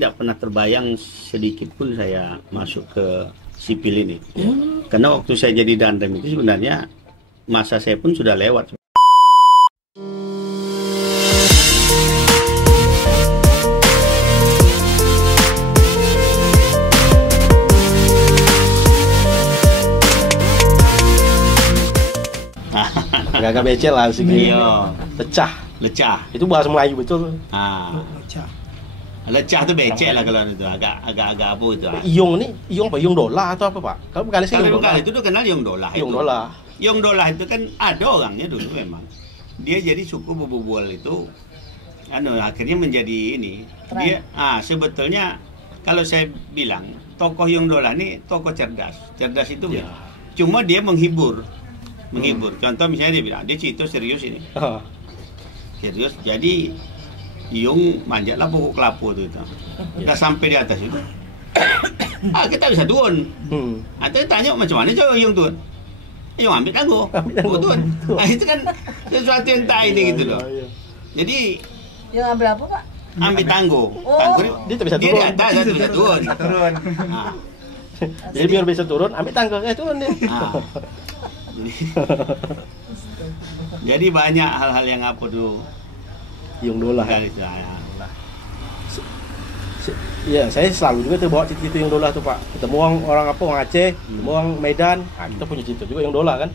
tidak pernah terbayang sedikit pun saya masuk ke sipil ini. Karena waktu saya jadi Danrem itu sebenarnya masa saya pun sudah lewat. Agak becel lah segini. Iya. Lecah. Itu bahasa Melayu betul. Lecah tuh becek lah kalau itu agak apa itu. Iyong apa? Iyong dola atau apa Pak? Kalau Bengkalis itu tuh kenal Iyong Dolah. Iyong Dolah itu kan ada orangnya dulu memang. Dia jadi suku Bubul itu akhirnya menjadi ini. Dia sebetulnya kalau saya bilang tokoh Iyong Dolah ini tokoh cerdas. Cerdas itu cuma dia menghibur. Contoh misalnya dia bilang, dia cerita serius ini. Serius, jadi Iyong manjatlah pokok kelapa itu. Udah sampai di atas itu. Kita bisa turun. Atau tanya macam mana coba Iyong turun? Iyong ambil tangguh. Turun. Itu kan sesuatu yang tak ini gitu loh. Jadi Iyong ambil apa Pak? Ambil tangguh. Dia tak bisa turun. Dia di atas, dia bisa turun. Jadi biar bisa turun, ambil tangguh turun dia. Jadi banyak hal-hal yang apa tuh Iyong Dolah. Iya, saya selalu juga tuh bawa cerita Iyong Dolah tuh Pak. Ketemu orang Aceh, ketemu orang Medan, kita punya cerita juga Iyong Dolah kan.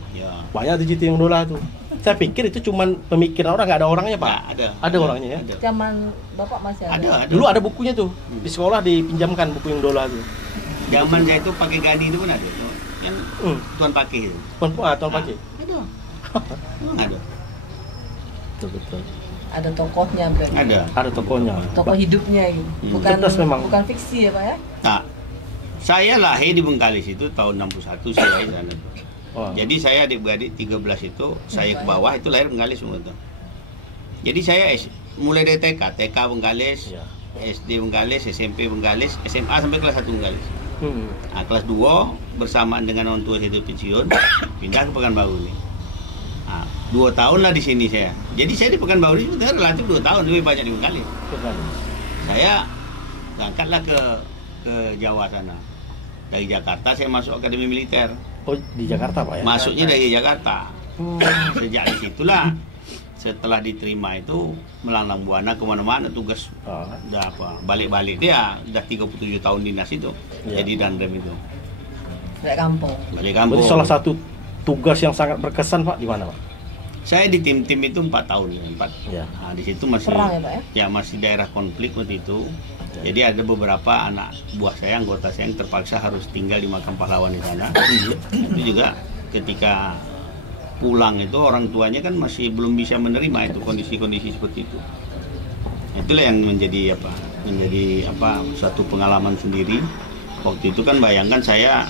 Banyak tuh cerita Iyong Dolah tuh. Saya pikir itu cuman pemikiran orang, nggak ada orangnya Pak. Ada orangnya ya. Zaman Bapak masih ada. Dulu ada bukunya tuh di sekolah dipinjamkan buku Iyong Dolah tuh. Zaman saya itu pakai gani itu pun ada tuh. Kan Tuan Pakih itu. Tuan Pakih. Ada. Betul. Ada tokohnya berarti. Ada tokohnya. Tokoh hidupnya gitu. Bukan fiksi ya Pak ya? Nah, saya lahir di Bengkalis itu tahun 61 saya lahir sana. Jadi saya adik-beradik 13 itu saya ke bawah itu lahir Bengkalis semua tuh. Jadi saya mulai dari TK Bengkalis, SD Bengkalis, SMP Bengkalis, SMA sampai kelas 1 Bengkalis. Kelas 2 bersamaan dengan orang tua saya itu pensiun, pindah ke Pekanbaru nih. 2 tahun lah di sini saya. Jadi saya di Pekanbaru ini sebenarnya relatif 2 tahun lebih banyak di Bengkalis. Saya berangkatlah ke Jawa sana. Dari Jakarta saya masuk Akademi Militer. Oh, di Jakarta Pak ya? Masuknya dari Jakarta. Sejak disitulah setelah diterima itu melanglang buana kemana-mana tugas. Udah balik-balik dia udah 37 tahun dinas itu. Jadi Danrem itu. Balik kampung. Berarti salah satu tugas yang sangat berkesan Pak di mana Pak? Saya di tim-tim itu 4 tahun ya. Di situ masih perang ya Pak ya? Masih daerah konflik waktu itu. Jadi ada beberapa anak buah saya, anggota saya yang terpaksa harus tinggal di makam pahlawan di sana. Itu juga ketika pulang itu orang tuanya kan masih belum bisa menerima itu kondisi-kondisi seperti itu. Itulah yang menjadi suatu pengalaman sendiri. Waktu itu kan bayangkan saya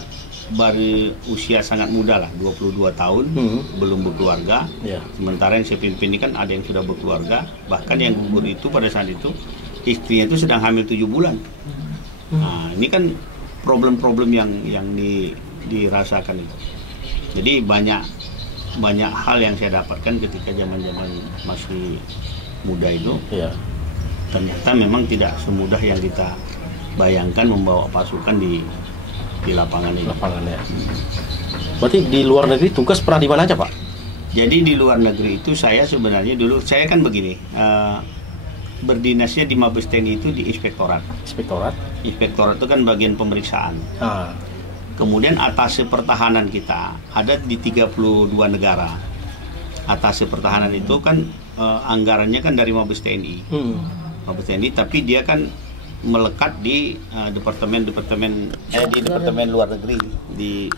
baru usia sangat muda lah, 22 tahun, belum berkeluarga. Sementara yang saya pimpin ini kan ada yang sudah berkeluarga, bahkan yang gugur itu pada saat itu istrinya itu sedang hamil 7 bulan. Nah, ini kan problem-problem yang dirasakan itu. Jadi banyak hal yang saya dapatkan ketika zaman-zaman masih muda itu. Ternyata memang tidak semudah yang kita bayangkan membawa pasukan di lapangan ini. Berarti di luar negeri tugas pernah di mana aja Pak? Jadi di luar negeri itu saya sebenarnya dulu saya kan begini, berdinasnya di Mabes TNI itu di Inspektorat. Inspektorat itu kan bagian pemeriksaan. Kemudian atase pertahanan kita ada di 32 negara. Atase pertahanan itu kan anggarannya kan dari Mabes TNI. Mabes TNI, tapi dia kan melekat di departemen luar negeri di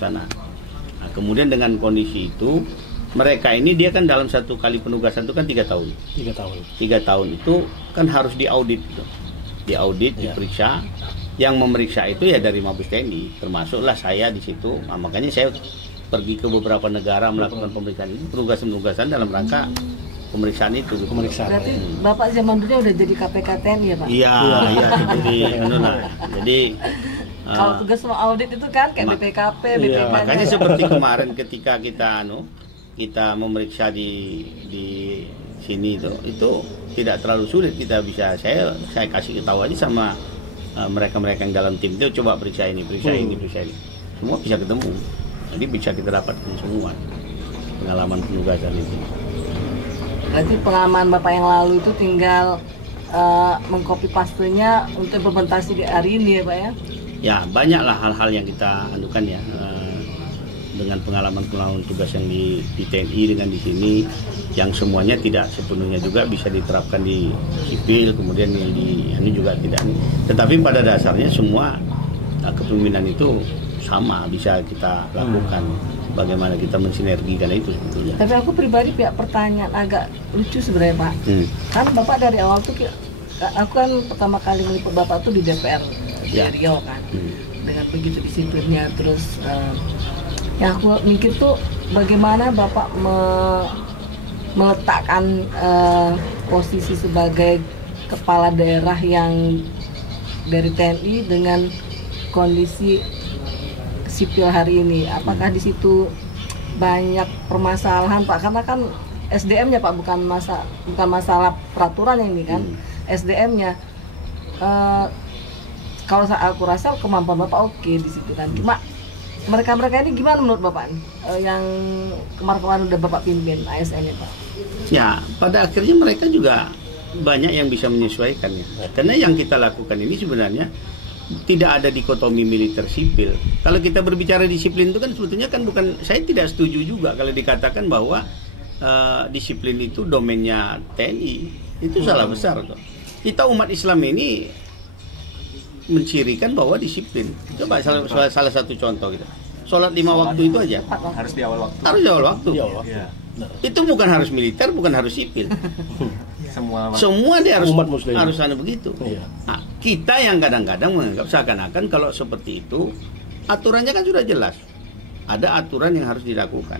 sana. Nah, kemudian dengan kondisi itu mereka ini dia kan dalam satu kali penugasan itu kan 3 tahun. 3 tahun itu kan harus diaudit gitu. Diperiksa. Yang memeriksa itu ya dari Mabes TNI, termasuklah saya di situ. Nah, makanya saya pergi ke beberapa negara melakukan pemeriksaan itu, penugasan dalam rangka pemeriksaan itu. Berarti Bapak zaman dulu udah jadi KPK TNI ya Pak? Iya, jadi kalau tugas audit itu kan kayak BPKP, BPK. Makanya seperti kemarin ketika kita memeriksa di sini itu tidak terlalu sulit, kita bisa saya kasih tahu aja sama mereka-mereka yang dalam tim itu, coba periksa ini, periksa ini, semua bisa ketemu. Jadi bisa kita dapatkan semua pengalaman penugasan itu. Berarti pengalaman Bapak yang lalu itu tinggal mengcopy pastenya untuk implementasi di hari ini ya Pak ya? Ya, banyaklah hal-hal yang kita anukan ya, dengan pengalaman-pengalaman tugas yang di TNI dengan di sini, yang semuanya tidak sepenuhnya juga bisa diterapkan di sipil, kemudian yang di ini juga tidak. Tetapi pada dasarnya semua kepemimpinan itu sama, bisa kita lakukan. Bagaimana kita mensinergikan itu sebetulnya. Tapi aku pribadi punya pertanyaan agak lucu sebenarnya Pak. Kan Bapak dari awal tuh, aku kan pertama kali meliput Bapak tuh di DPR di Riau kan, dengan begitu disiplinnya. Terus yang aku mikir tuh bagaimana Bapak meletakkan posisi sebagai kepala daerah yang dari TNI dengan kondisi sipil hari ini. Apakah di situ banyak permasalahan Pak? Karena kan SDM-nya Pak, bukan masalah peraturan ini kan, SDM-nya. Kalau aku rasa kemampuan Bapak oke di situ kan. Cuma mereka ini gimana menurut Bapak yang kemarin udah Bapak pimpin ASN-nya Pak? Ya, pada akhirnya mereka juga banyak yang bisa menyesuaikan ya. Karena yang kita lakukan ini sebenarnya tidak ada dikotomi militer sipil. Kalau kita berbicara disiplin itu kan sebetulnya kan bukan, saya tidak setuju juga kalau dikatakan bahwa disiplin itu domainnya TNI. Itu salah besar kok. Kita umat Islam ini mencirikan bahwa disiplin. Coba salah satu contoh kita. Sholat 5 waktu itu aja. Harus di awal waktu. Harus di awal waktu. Ya. Itu bukan harus militer, bukan harus sipil. Semua dia harus umat muslim harus ada begitu. Nah, kita yang kadang-kadang menganggap seakan-akan kalau seperti itu aturannya kan sudah jelas, ada aturan yang harus dilakukan.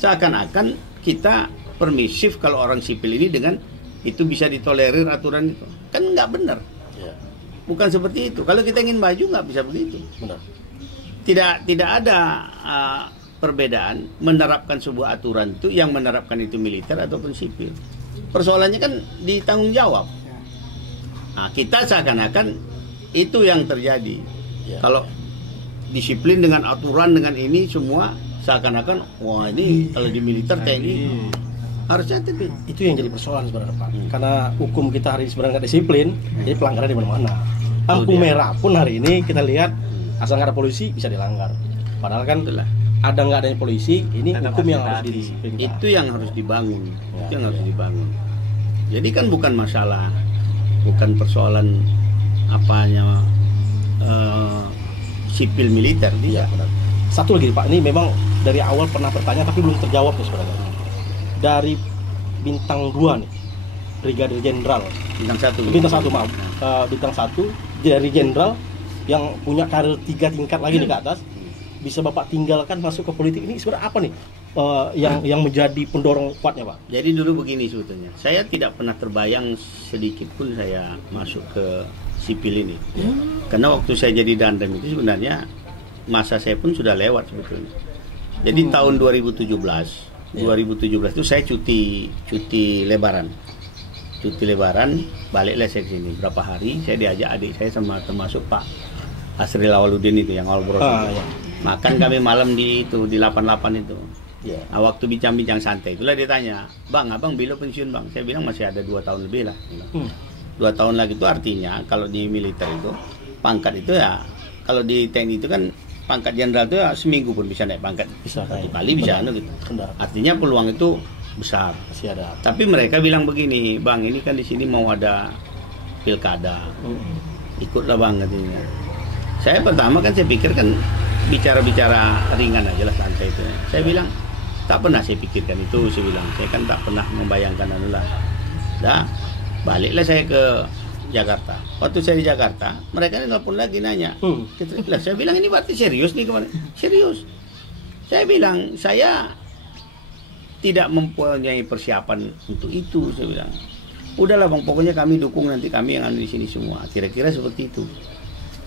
Seakan-akan kita permisif kalau orang sipil ini dengan itu bisa ditolerir aturan itu, kan nggak benar. Bukan seperti itu. Kalau kita ingin maju nggak bisa begitu. Benar. Tidak ada perbedaan menerapkan sebuah aturan itu, yang menerapkan itu militer ataupun sipil. Persoalannya kan ditanggung jawab. Nah, kita seakan-akan itu yang terjadi. Kalau disiplin dengan aturan, dengan ini semua seakan-akan wah ini kalau di militer TNI harusnya itu yang jadi persoalan sebenarnya Pak. Karena hukum kita hari ini sebenarnya nggak disiplin, jadi pelanggaran di mana-mana. Lampu merah pun hari ini kita lihat asal nggak ada polisi bisa dilanggar. Padahal kan ada nggak adanya polisi, ini hukum yang harus didisiplinkan. Itu yang harus dibangun. Itu yang harus dibangun. Jadi kan bukan masalah, bukan persoalan apanya sipil militer dia. Satu lagi Pak, ini memang dari awal pernah bertanya tapi belum terjawab nih sebenarnya. Dari bintang 2 nih, Brigadir Jenderal. Bintang 1 maaf. Bintang 1 dari jenderal yang punya karir 3 tingkat lagi nih ke atas, bisa Bapak tinggalkan masuk ke politik ini sebenarnya apa nih yang menjadi pendorong kuatnya Pak? Jadi dulu begini sebetulnya, saya tidak pernah terbayang sedikit pun saya masuk ke sipil ini. Karena waktu saya jadi Dandem itu sebenarnya masa saya pun sudah lewat sebetulnya. Jadi tahun 2017 itu saya cuti lebaran. Cuti lebaran, baliklah saya ke sini. Berapa hari saya diajak adik saya sama termasuk Pak Asri Lawaludin itu yang awal makan kami malam di 88 itu. Nah, waktu bincang-bincang santai itulah dia tanya, "Bang, abang bila pensiun bang?" Saya bilang masih ada 2 tahun lebih lah. 2 tahun lagi itu artinya kalau di militer itu pangkat itu ya, kalau di TNI itu kan pangkat jenderal itu ya seminggu pun bisa naik pangkat. Bisa satu kali bisa gitu. Artinya peluang itu besar. Masih ada. Tapi mereka bilang begini, "Bang, ini kan di sini mau ada pilkada. Ikutlah bang," katanya. Saya pertama kan saya pikir kan bicara-bicara ringan aja lah, santai itu. Saya bilang tak pernah saya pikirkan itu. Saya bilang saya kan tak pernah membayangkan anulah. Dah baliklah saya ke Jakarta. Waktu saya di Jakarta, mereka nelpon lagi nanya. Saya bilang ini berarti serius nih kemarin. Serius. Saya bilang saya tidak mempunyai persiapan untuk itu. Saya bilang udahlah bang, pokoknya kami dukung, nanti kami yang ada di sini semua. Kira-kira seperti itu.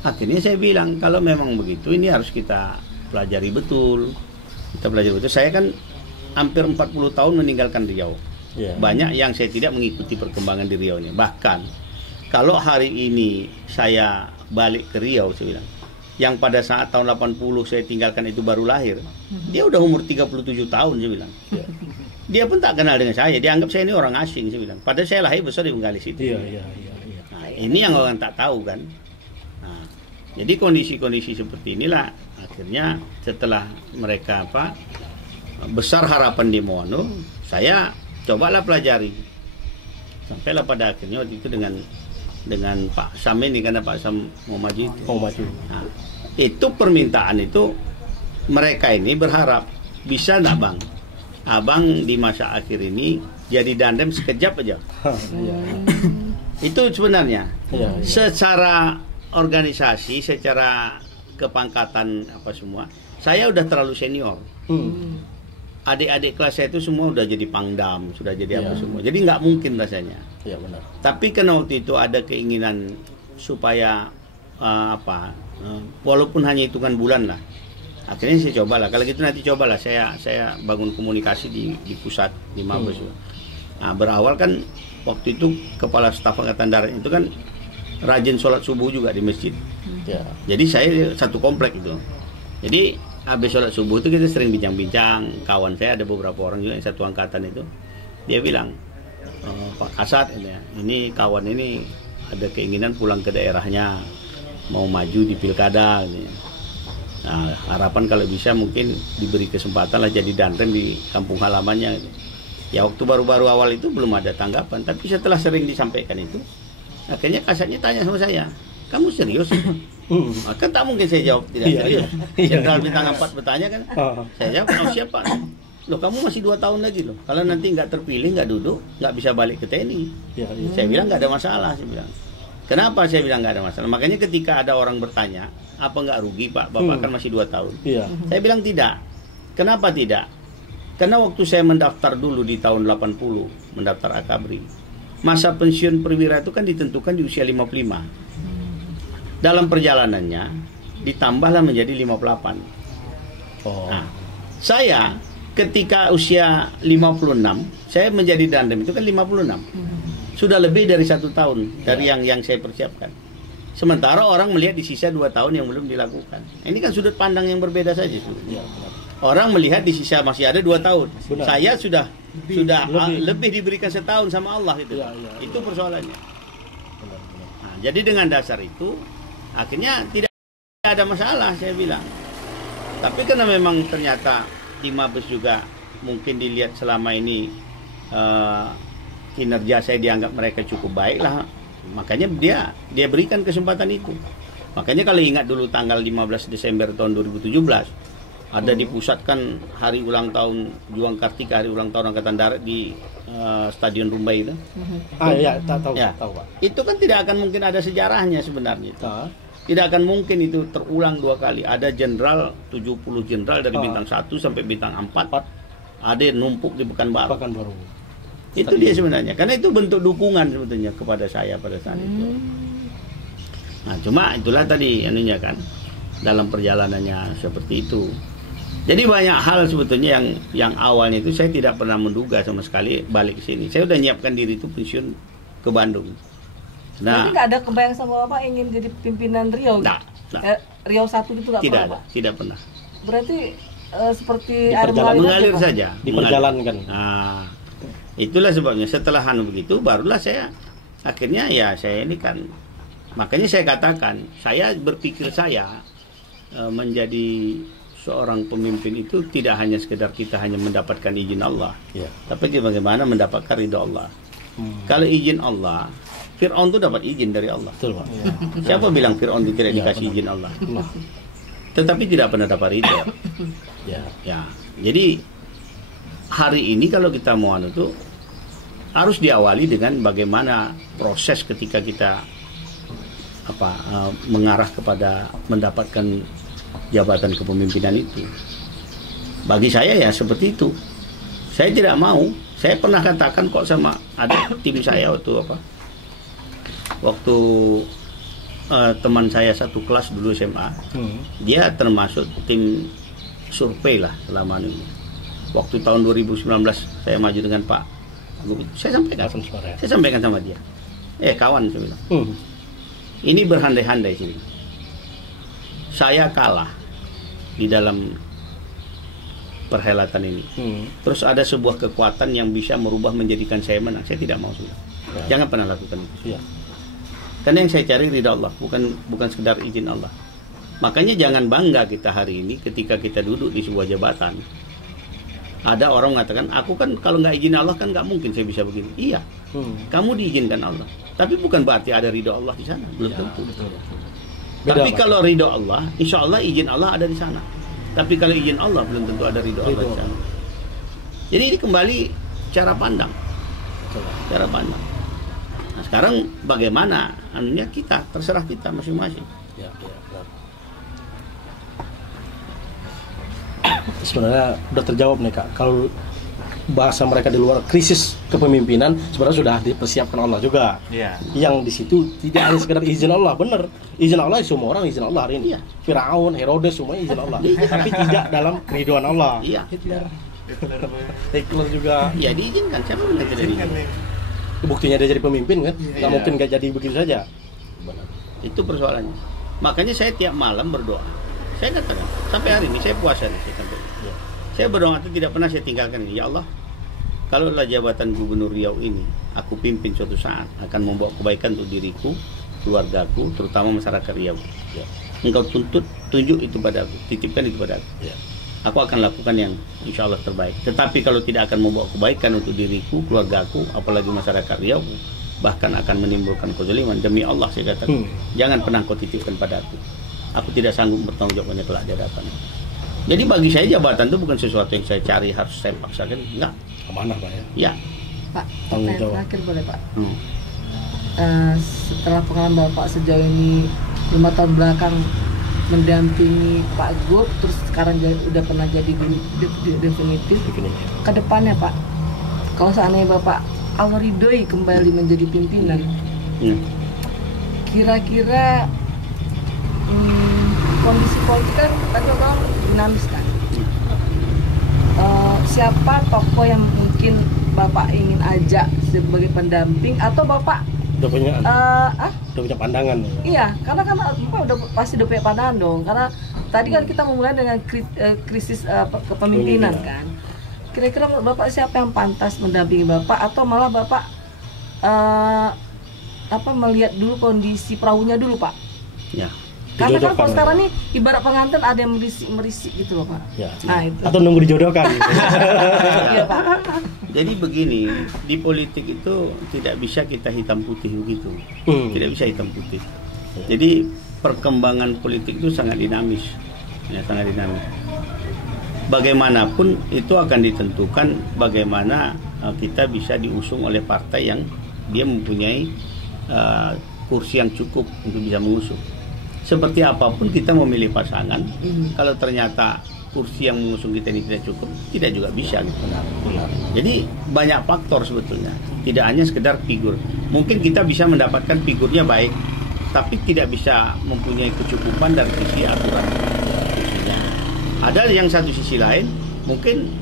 Akhirnya saya bilang kalau memang begitu ini harus kita pelajari betul. Kita pelajari betul. Saya kan hampir 40 tahun meninggalkan Riau. Banyak yang saya tidak mengikuti perkembangan di Riau ini. Bahkan kalau hari ini saya balik ke Riau, saya bilang, yang pada saat tahun 80 saya tinggalkan itu baru lahir, dia udah umur 37 tahun, saya bilang. Dia pun tak kenal dengan saya, dia anggap saya ini orang asing, saya bilang. Padahal saya lahir besar di Bengkalis itu. Nah, ini yang orang tak tahu kan. Nah, jadi kondisi-kondisi seperti inilah akhirnya setelah mereka besar harapan di Moano, saya cobalah pelajari. Sampailah pada akhirnya waktu itu dengan Pak Sam ini, karena Pak Sam mau maju itu. Nah, itu permintaan itu mereka ini berharap bisa enggak Bang? Abang di masa akhir ini jadi dandem sekejap aja. Itu sebenarnya. Secara organisasi, secara kepangkatan apa semua, saya udah terlalu senior. Adik-adik kelas saya itu semua udah jadi pangdam, sudah jadi apa semua. Jadi nggak mungkin rasanya. Iya benar. Tapi karena waktu itu ada keinginan supaya walaupun hanya hitungan bulan lah. Akhirnya saya cobalah. Kalau gitu nanti cobalah saya bangun komunikasi di pusat di Mabes. Nah, berawal kan waktu itu kepala staf angkatan darat itu kan rajin sholat subuh juga di masjid. Jadi saya satu komplek itu. Jadi habis sholat subuh itu kita sering bincang-bincang. Kawan saya ada beberapa orang juga yang satu angkatan itu. Dia bilang, Pak Kasat ini kawan ini ada keinginan pulang ke daerahnya, mau maju di pilkada. Nah, harapan kalau bisa mungkin diberi kesempatan lah jadi dandem di kampung halamannya. Ya waktu baru-baru awal itu belum ada tanggapan, tapi setelah sering disampaikan itu, akhirnya Kasatnya tanya sama saya, kamu serius? Maka tak mungkin saya jawab tidak serius. Jenderal bintang 4 bertanya kan, saya jawab, siapa? Loh kamu masih 2 tahun lagi loh. Kalau nanti nggak terpilih, nggak duduk, nggak bisa balik ke TNI. Saya bilang nggak ada masalah. Saya bilang. Kenapa saya bilang nggak ada masalah? Makanya ketika ada orang bertanya, apa nggak rugi Pak? Bapak kan masih 2 tahun. Saya bilang tidak. Kenapa tidak? Karena waktu saya mendaftar dulu di tahun 80, mendaftar Akabri, masa pensiun perwira itu kan ditentukan di usia 55. Dalam perjalanannya ditambahlah menjadi 58. Nah, saya ketika usia 56, saya menjadi dandem itu kan 56. Sudah lebih dari 1 tahun dari yang saya persiapkan. Sementara orang melihat di sisa 2 tahun yang belum dilakukan. Ini kan sudut pandang yang berbeda saja. Orang melihat di sisa masih ada 2 tahun. Saya sudah lebih diberikan setahun sama Allah itu. Itu persoalannya. Nah, jadi dengan dasar itu akhirnya tidak ada masalah saya bilang. Tapi karena memang ternyata di Mabes juga mungkin dilihat selama ini kinerja saya dianggap mereka cukup baik lah, makanya dia berikan kesempatan itu. Makanya kalau ingat dulu tanggal 15 Desember tahun 2017 ada dipusatkan hari ulang tahun Juang Kartika, hari ulang tahun Angkatan Darat di Stadion Rumbai itu. Tahu Pak. Itu kan tidak akan mungkin ada sejarahnya sebenarnya. Tidak akan mungkin itu terulang 2 kali. Ada jenderal, 70 jenderal dari bintang 1 sampai bintang 4. Ada yang numpuk di Pekanbaru. Itu dia sebenarnya. Karena itu bentuk dukungan sebetulnya kepada saya pada saat itu. Nah, cuma itulah tadi anunya kan. Dalam perjalanannya seperti itu. Jadi banyak hal sebetulnya yang awalnya itu saya tidak pernah menduga sama sekali balik ke sini. Saya udah nyiapkan diri itu pensiun ke Bandung. Nah, nggak ada kebayang sama Bapak ingin jadi pimpinan Riau? Riau 1 gitu nggak pernah, Pak? Tidak pernah. Berarti seperti mengalir saja. Diperjalankan. Nah, itulah sebabnya setelah begitu barulah saya akhirnya saya ini kan, makanya saya katakan saya berpikir saya menjadi seorang pemimpin itu tidak hanya sekedar kita hanya mendapatkan izin Allah, tapi bagaimana mendapatkan ridha Allah. Kalau izin Allah, Fir'aun itu dapat izin dari Allah. Betul, Pak. Siapa bilang Fir'aun itu tidak dikasih izin Allah? Tetapi tidak pernah dapat ridha. Jadi hari ini kalau kita mau itu harus diawali dengan bagaimana proses ketika kita mengarah kepada mendapatkan jabatan kepemimpinan itu. Bagi saya ya seperti itu. Saya tidak mau. Saya pernah katakan kok sama ada tim saya waktu teman saya satu kelas dulu SMA. Dia termasuk tim survei lah selama ini. Waktu tahun 2019 saya maju dengan Pak Saya sampaikan sama dia. Kawan, saya bilang. Ini berhandai-handai sini. Saya kalah di dalam perhelatan ini. Terus ada sebuah kekuatan yang bisa merubah menjadikan saya menang. Saya tidak mau sudah. Jangan pernah lakukan itu. Karena yang saya cari ridha Allah, bukan sekedar izin Allah. Makanya jangan bangga kita hari ini ketika kita duduk di sebuah jabatan. Ada orang mengatakan, aku kan kalau nggak izin Allah kan nggak mungkin saya bisa begini. Iya, kamu diizinkan Allah. Tapi bukan berarti ada ridha Allah di sana. Belum tentu. Tapi kalau ridha Allah, insya Allah izin Allah ada di sana. Tapi kalau izin Allah belum tentu ada ridha Allah di sana. Jadi ini kembali cara pandang. Cara pandang. Nah, sekarang bagaimana anunya kita, terserah kita masing-masing. Sebenarnya udah terjawab nih Kak. Kalau bahasa mereka di luar krisis kepemimpinan sebenarnya sudah dipersiapkan Allah juga. Yang di situ tidak hanya sekedar izin Allah, benar. Izin Allah semua orang izin Allah hari ini. Firaun, Herodes semuanya izin Allah. Tapi tidak dalam keridhaan Allah. Hitler juga. Ya diizinkan, siapa yang tidak diizinkan? Buktinya dia jadi pemimpin kan? Nggak mungkin nggak jadi begitu saja. Benar. Itu persoalannya. Makanya saya tiap malam berdoa. Saya katakan, sampai hari ini saya puasa nih, saya berdoa itu tidak pernah saya tinggalkan ini. Ya Allah, kalaulah jabatan Gubernur Riau ini aku pimpin suatu saat akan membawa kebaikan untuk diriku, keluargaku, terutama masyarakat Riau. Engkau tunjuk itu padaku, titipkan itu padaku. Aku akan lakukan yang insya Allah terbaik. Tetapi kalau tidak akan membawa kebaikan untuk diriku, keluargaku, apalagi masyarakat Riau, bahkan akan menimbulkan kezaliman, demi Allah saya katakan, jangan pernah kau titipkan padaku. Aku tidak sanggup bertanggung jawabnya kelak di hadapan. Jadi bagi saya jabatan itu bukan sesuatu yang saya cari, harus saya paksakan. Enggak. Amanah Pak ya? Pak, pertanyaan terakhir boleh Pak? Setelah pengalaman Bapak sejauh ini 5 tahun belakang mendampingi Pak Gub, terus sekarang udah pernah jadi definitif. Ke depannya Pak, kalau seandainya Bapak Allah ridhoi kembali menjadi pimpinan, kira-kira kondisi politik kan tadi orang dinamis kan. Siapa tokoh yang mungkin Bapak ingin ajak sebagai pendamping atau Bapak udah punya pandangan? Iya, karena Bapak udah pasti udah punya pandangan dong. Karena tadi kan kita memulai dengan krisis kepemimpinan kan. Kira-kira Bapak siapa yang pantas mendampingi Bapak atau malah Bapak melihat dulu kondisi perahunya dulu Pak? Ya. Karena kan kalau sekarang nih ibarat pengantin ada yang merisik gitu loh Pak. Nah, itu. Atau nunggu dijodohkan. Iya Pak. Jadi begini, di politik itu tidak bisa kita hitam putih begitu. Tidak bisa hitam putih. Jadi perkembangan politik itu sangat dinamis. Sangat dinamis. Bagaimanapun itu akan ditentukan bagaimana kita bisa diusung oleh partai yang dia mempunyai kursi yang cukup untuk bisa mengusung. Seperti apapun kita memilih pasangan, kalau ternyata kursi yang mengusung kita ini tidak cukup, tidak juga bisa. Jadi banyak faktor sebetulnya, tidak hanya sekedar figur. Mungkin kita bisa mendapatkan figurnya baik, tapi tidak bisa mempunyai kecukupan dari sisi aturan kursinya. Ada yang satu sisi lain, mungkin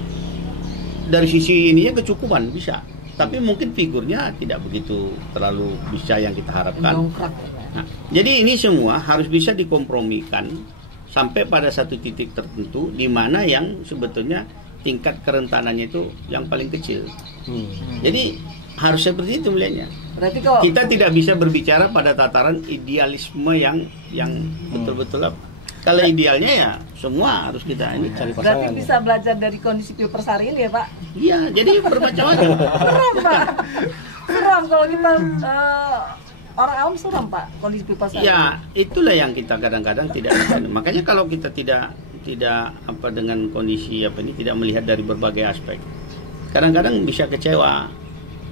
dari sisi ininya kecukupan bisa, tapi mungkin figurnya tidak begitu terlalu bisa yang kita harapkan. Nah, jadi ini semua harus bisa dikompromikan sampai pada satu titik tertentu di mana yang sebetulnya tingkat kerentanannya itu yang paling kecil. Jadi harus seperti itu melihatnya. Berarti kalau kita tidak bisa berbicara pada tataran idealisme yang betul-betul kalau idealnya ya semua harus kita ini cari pasangan. Berarti bisa belajar dari kondisi pilpres hari ini ya Pak? Iya, jadi bermacam-macam. Seram Pak. Seram kalau kita orang awam suram Pak kondisi pilpres. Ya, itulah yang kita kadang-kadang tidak bisa. Makanya kalau kita tidak dengan kondisi ini tidak melihat dari berbagai aspek. Kadang-kadang bisa kecewa.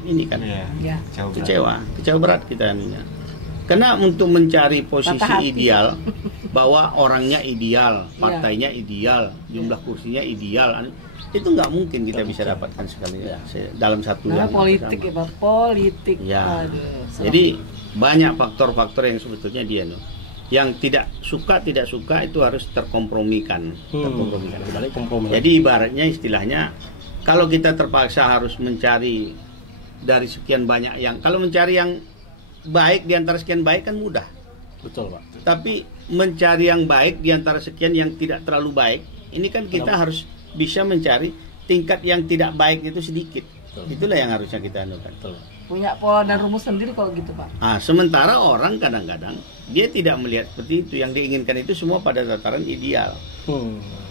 Ini kan. Ya. Kecewa berat kita ininya. Karena untuk mencari posisi ideal bahwa orangnya ideal, partainya ideal, jumlah kursinya ideal, itu nggak mungkin kita bisa dapatkan sekali dalam satu yang politik ya Pak, politik. Ya. Jadi banyak faktor-faktor yang sebetulnya dia yang tidak suka itu harus terkompromikan. Kompromi. Jadi ibaratnya istilahnya kalau kita terpaksa harus mencari dari sekian banyak yang, kalau mencari yang baik di antara sekian baik kan mudah. Betul, Pak. Tapi mencari yang baik di antara sekian yang tidak terlalu baik, ini kan kita harus bisa mencari tingkat yang tidak baik itu sedikit. Betul. Itulah yang harusnya kita anukan. Punya pola dan rumus sendiri kalau gitu, Pak. Sementara orang kadang-kadang dia tidak melihat seperti itu. Yang diinginkan itu semua pada tataran ideal.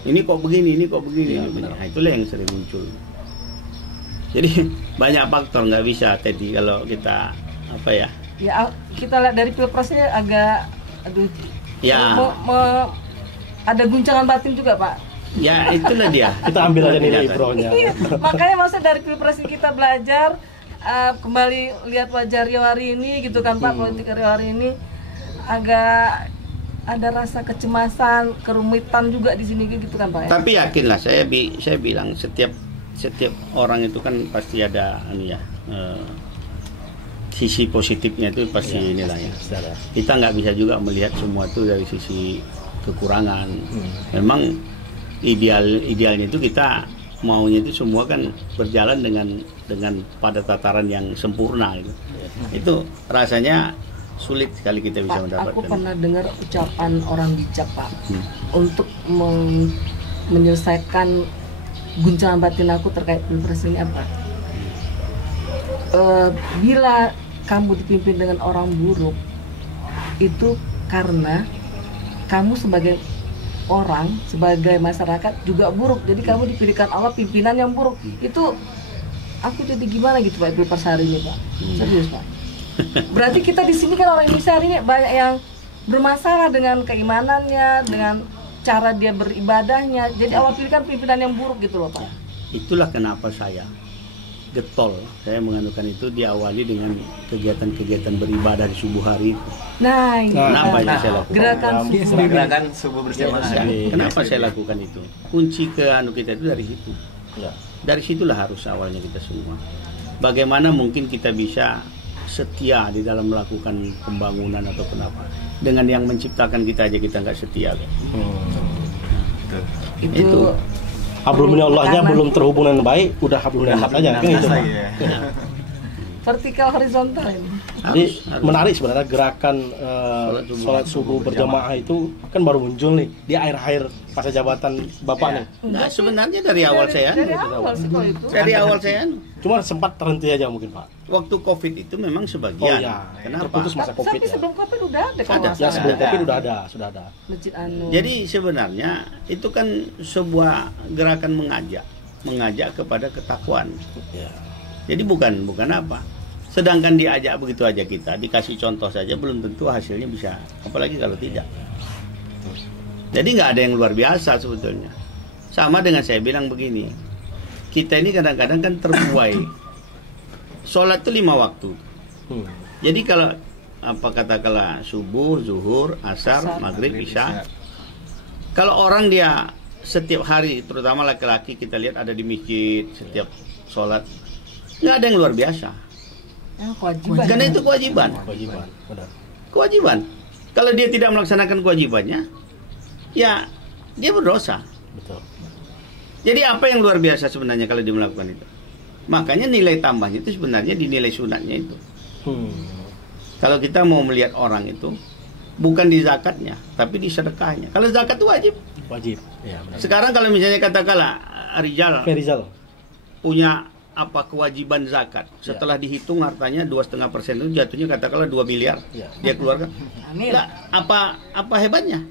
Ini kok begini, ini kok begini. Ya, nah, itulah yang sering muncul. Jadi banyak faktor, nggak bisa tadi kalau kita apa ya? Ya, kita lihat dari pilpresnya agak, aduh, ya, ada guncangan batin juga, Pak. Ya, itulah dia. Kita ambil aja nilai ibrohnya. Makanya maksudnya dari pilpres kita belajar, kembali lihat wajah Riau hari ini gitu kan, Pak. Politik Riau hari ini agak ada rasa kecemasan, kerumitan juga di sini gitu kan, Pak. Tapi yakinlah, saya bilang setiap orang itu kan pasti ada sisi positifnya itu pasti inilah ya. Kita nggak bisa juga melihat semua itu dari sisi kekurangan. Memang idealnya itu kita maunya itu semua kan berjalan dengan pada tataran yang sempurna gitu. Itu rasanya sulit sekali kita bisa mendapatkan. Aku pernah dengar ucapan orang bijak, Pak, untuk menyelesaikan guncangan batin aku terkait pilpres ini apa? Bila kamu dipimpin dengan orang buruk, itu karena kamu sebagai orang, sebagai masyarakat juga buruk. Jadi kamu dipilihkan Allah pimpinan yang buruk. Itu aku jadi gimana gitu, Pak, pilpres hari ini, Pak. Serius, Pak. Berarti kita di sini kan orang Indonesia hari ini banyak yang bermasalah dengan keimanannya, dengan cara dia beribadahnya. Jadi Allah pilihkan pimpinan yang buruk gitu loh, Pak. Itulah kenapa saya getol, saya menganukan itu diawali dengan kegiatan-kegiatan beribadah di subuh hari itu. Nah, kenapa yang saya lakukan? Gerakan subuh berjamaah. Kenapa saya lakukan itu? Kunci ke kita itu dari situ. Dari situlah harus awalnya kita semua. Bagaimana mungkin kita bisa setia di dalam melakukan pembangunan atau kenapa? Dengan yang menciptakan kita aja kita nggak setia. Itu. Hablum minallahnya belum terhubung dengan baik, udah hablum minallah aja kan itu. Vertikal horizontal ini. Jadi menarik sebenarnya gerakan sholat subuh berjamaah itu kan baru muncul nih di akhir-akhir masa jabatan Bapak nih. Nah, sebenarnya dari awal saya. Dari awal saya. Cuma sempat terhenti aja mungkin, Pak. Waktu Covid itu memang sebagian. Kenapa? Terputus masa Covid. Tapi sebelum Covid udah ada. Ya, sebelum Covid sudah ada. Masjid Anu. Jadi sebenarnya itu kan sebuah gerakan mengajak kepada ketakwaan. Jadi bukan apa. Sedangkan diajak begitu aja kita, dikasih contoh saja belum tentu hasilnya bisa. Apalagi kalau tidak. Jadi nggak ada yang luar biasa sebetulnya. Sama dengan saya bilang begini. Kita ini kadang-kadang kan terbuai. Sholat itu 5 waktu. Jadi kalau katakanlah subuh, zuhur, asar, maghrib, isya. Kalau orang dia setiap hari, terutama laki-laki kita lihat ada di masjid setiap sholat, nggak ada yang luar biasa. Kewajiban. Karena itu kewajiban. Kewajiban. Kalau dia tidak melaksanakan kewajibannya, ya dia berdosa. Betul. Jadi apa yang luar biasa sebenarnya kalau dia melakukan itu? Makanya nilai tambahnya itu sebenarnya di nilai sunatnya itu. Kalau kita mau melihat orang itu bukan di zakatnya, tapi di sedekahnya. Kalau zakat itu wajib. Ya, benar. Sekarang kalau misalnya katakanlah Rizal punya kewajiban zakat. Setelah dihitung hartanya 2,5% itu jatuhnya katakanlah 2 miliar. Dia keluarkan. Nah, apa hebatnya?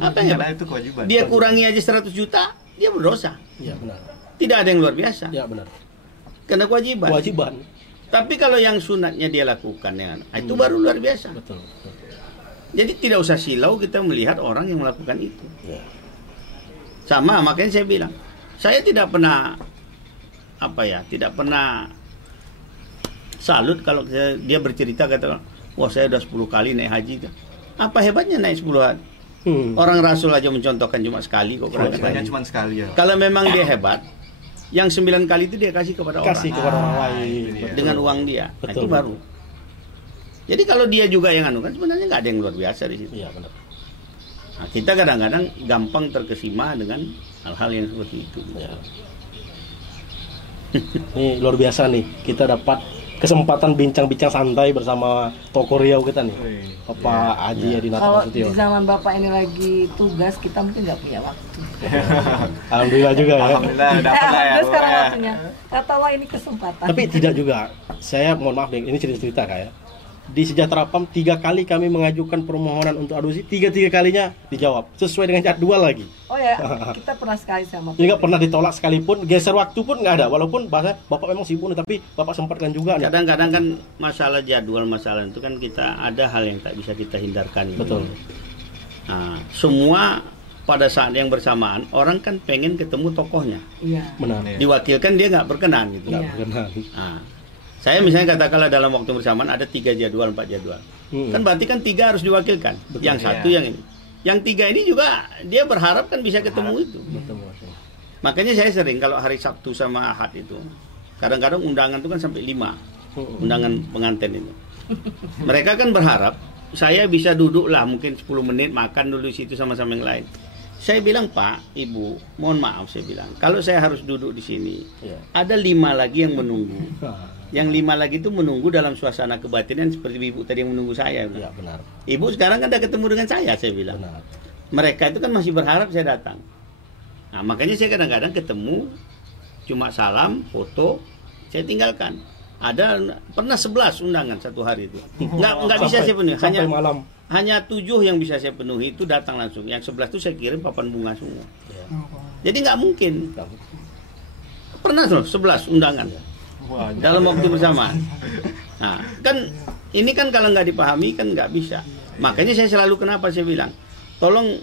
Apa yang hebat? Itu kewajiban. Dia kurangi aja 100 juta, dia berdosa. Iya, benar. Tidak ada yang luar biasa. Iya, benar. Karena kewajiban. Tapi kalau yang sunatnya dia lakukan itu baru luar biasa. Betul. Jadi tidak usah silau kita melihat orang yang melakukan itu. Sama, makanya saya bilang, saya tidak pernah tidak pernah salut kalau dia bercerita kata, wah saya udah 10 kali naik haji. Apa hebatnya naik 10 kali? Orang Rasul aja mencontohkan cuma sekali kok. Cuma sekali ya. Kalau memang dia hebat, yang 9 kali itu dia kasih kepada orang lain dengan uang dia. Betul. Itu baru. Jadi kalau dia juga yang kan sebenarnya nggak ada yang luar biasa di situ. Iya, benar. Nah, kita kadang-kadang gampang terkesima dengan hal-hal yang seperti itu. Ini luar biasa nih, kita dapat kesempatan bincang-bincang santai bersama tokoh Riau kita nih, Bapak Haji Adinata Kalau Nasution. di zaman Bapak ini lagi tugas, kita mungkin nggak punya waktu. Alhamdulillah juga ya. Alhamdulillah dapat lah ya. Alhamdulillah sekarang pokoknya. waktunya. Katalah ini kesempatan. Tapi tidak juga, saya mohon maaf nih, ini cerita-cerita kayak di Sejahtera PAM 3 kali kami mengajukan permohonan untuk adopsi, 3 kalinya dijawab sesuai dengan jadwal lagi. Oh ya, kita pernah sekali sama. Jadi nggak pernah ditolak sekalipun, geser waktu pun nggak ada. Walaupun bahasa bapak memang sibuk nih, tapi bapak sempatkan juga. Nih. Kadang-kadang kan masalah jadwal, masalah itu kan kita ada hal yang tak bisa kita hindarkan. Betul. Nah, semua pada saat yang bersamaan orang kan pengen ketemu tokohnya. Iya. Benar. Diwakilkan dia nggak berkenan gitu. Nggak Iya. berkenan. Nah, saya misalnya katakanlah dalam waktu bersamaan ada 3 jadwal, 4 jadwal. Kan berarti kan 3 harus diwakilkan. Betul, Yang iya. satu yang ini. Yang 3 ini juga dia berharap kan bisa ketemu itu. Betul, betul. Makanya saya sering kalau hari Sabtu sama Ahad itu, kadang-kadang undangan itu kan sampai 5 undangan pengantin itu. Mereka kan berharap saya bisa duduk lah mungkin 10 menit makan dulu situ sama-sama yang lain. Saya bilang, Pak, Ibu, mohon maaf saya bilang, kalau saya harus duduk di sini, Iya. ada 5 lagi yang menunggu. Yang 5 lagi itu menunggu dalam suasana kebatinan seperti Ibu tadi yang menunggu saya. Iya benar. Ibu sekarang kan udah ketemu dengan saya bilang. Benar. Mereka itu kan masih berharap saya datang. Nah, makanya saya kadang-kadang ketemu cuma salam, foto, saya tinggalkan. Ada pernah 11 undangan satu hari itu. Nggak bisa saya penuhi. Sampai malam. Hanya 7 yang bisa saya penuhi itu datang langsung. Yang 11 itu saya kirim papan bunga semua. Ya. Jadi nggak mungkin. Pernah loh 11 undangan dalam waktu bersamaan. Nah, kan ini kan kalau nggak dipahami kan nggak bisa. Makanya saya selalu kenapa saya bilang, tolong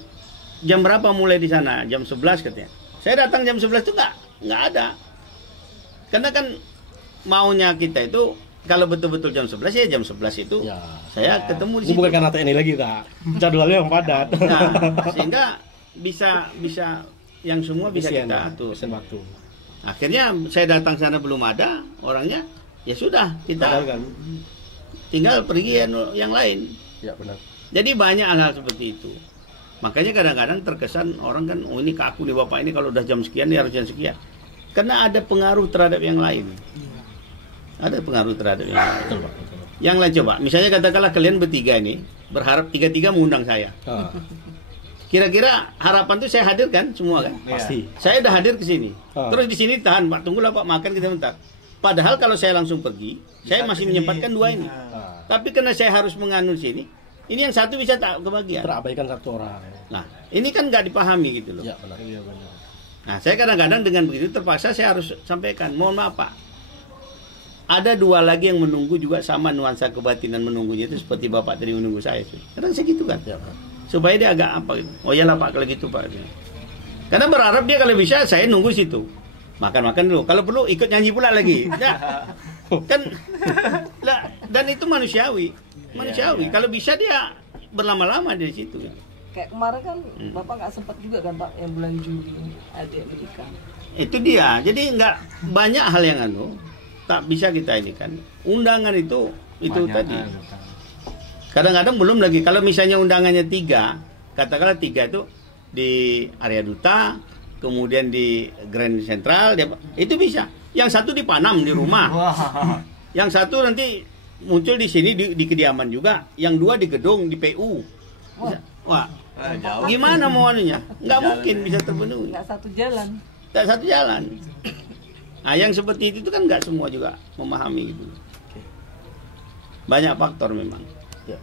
jam berapa mulai di sana? Jam 11 katanya. Saya datang jam 11 itu nggak ada. Karena kan maunya kita itu kalau betul-betul jam 11 ya jam 11 itu Ya. saya ketemu di Ini situ. bukan karena TNI lagi kak, jadwalnya yang padat. Nah, sehingga bisa yang semua bisa Efisien, kita ya, atur. efisien waktu. Akhirnya saya datang sana belum ada orangnya, ya sudah Padahal kita kan. tinggal pergi yang lain. Ya benar. Jadi banyak hal-hal seperti itu. Makanya kadang-kadang terkesan orang kan, oh ini kaku nih bapak ini kalau udah jam sekian dia harus jam sekian. Karena ada pengaruh terhadap yang lain. Ada pengaruh terhadap yang lain. Betul pak. Betul. Yang lain coba, misalnya katakanlah kalian bertiga ini berharap tiga-tiga mengundang saya. Ah, Kira-kira harapan itu saya hadirkan semua kan? pasti. Saya udah hadir ke sini. Ah. Terus di sini tahan, Pak, tunggulah Pak makan kita bentar. Padahal kalau saya langsung pergi, saya masih menyempatkan 2 ini. Ah, Tapi karena saya harus menganut sini, ini yang satu bisa tak kebagian. terabaikan satu orang. Nah, ini kan nggak dipahami gitu loh. Ya benar. Iya benar. Nah, saya kadang-kadang dengan begitu terpaksa saya harus sampaikan, mohon maaf Pak. Ada 2 lagi yang menunggu juga sama nuansa kebatinan menunggunya itu seperti Bapak tadi menunggu saya. Kadang saya gitu kan. Ya benar. Supaya dia agak apa gitu. Oh iyalah Pak kalau gitu Pak. Karena berharap dia kalau bisa saya nunggu situ. Makan-makan dulu. Kalau perlu ikut nyanyi pula lagi. Ya. Kan lah, dan itu manusiawi. Manusiawi. Kalau bisa dia berlama-lama di situ. Kayak kemarin kan Bapak nggak sempat juga kan Pak yang bulan Juli adik menikah. Itu dia. Jadi nggak banyak hal yang tak bisa kita ini kan. Undangan itu Banyak tadi. hal. Kadang-kadang belum lagi. Kalau misalnya undangannya 3, katakanlah 3 itu di area duta, kemudian di Grand Central, itu bisa. Yang satu di Panam di rumah, Wah. yang satu nanti muncul di sini di kediaman juga, yang 2 di gedung di PU. Bisa. Wah, Jauh. gimana mau anunya? Nggak mungkin bisa terpenuhi. Nggak satu jalan. Tak satu jalan. Nah, yang seperti itu kan nggak semua juga memahami gitu. Banyak faktor memang. Ya.